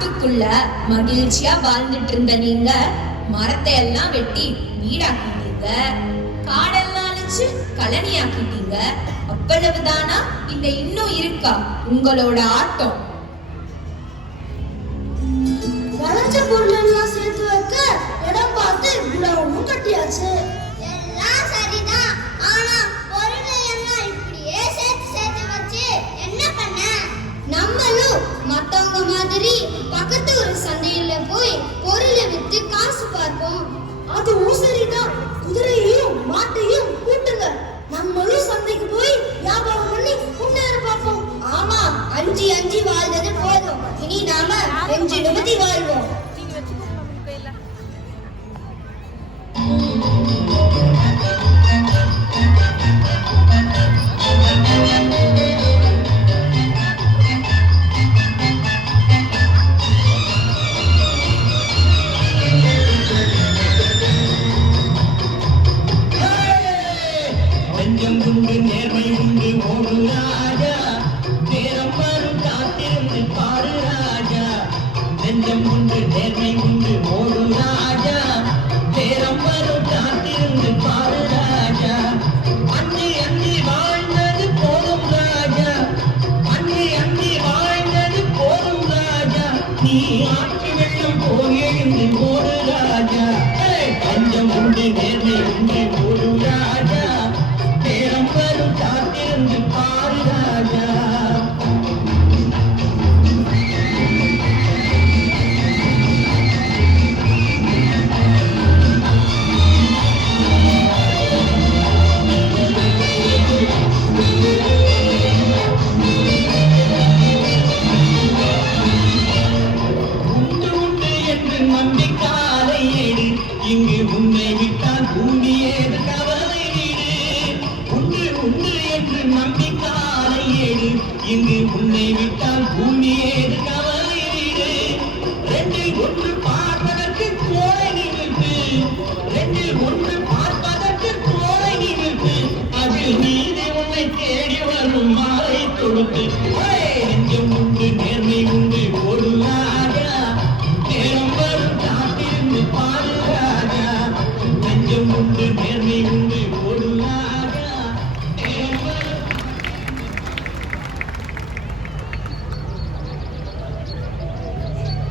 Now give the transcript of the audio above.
காட்டுக்குள்ள மகிழ்ச்சியா வாழ்ந்துட்டு இருந்த நீங்க மரத்தை எல்லாம் வெட்டி வீடாக்கிட்டீங்க, காடெல்லாம் அழிச்சு கழனி ஆக்கிட்டீங்க. அவ்வளவுதானா? இங்க இன்னும் இருக்கா உங்களோட ஆட்டம்? வளர்ச்ச பொருள் எல்லாம் சேர்த்து வைக்க இடம் பார்த்து விழாவும் கட்டியாச்சு. எல்லாம் சரிதான். ஆனா பொருளை எல்லாம் இப்படியே சேர்த்து சேர்த்து வச்சு என்ன பண்ண? நம்மளும் மத்தவங்க மாதிரி பக்கத்து ஒரு சந்தையில போய் பொருளை வித்து காசு பார்ப்போம். அதுவும் சரிதான். குதிரையையும் மாட்டையும் கூட்டுங்க, நம்மளும் சந்தைக்கு போய் வியாபாரம் பண்ணி முன்னேற பார்ப்போம். ஆமா, அஞ்சு அஞ்சு வாழ்ந்தது போதும். இனி நாம 5 நிமிதி வாழ்வோம். தேடி வரும் மாலை தொடுத்து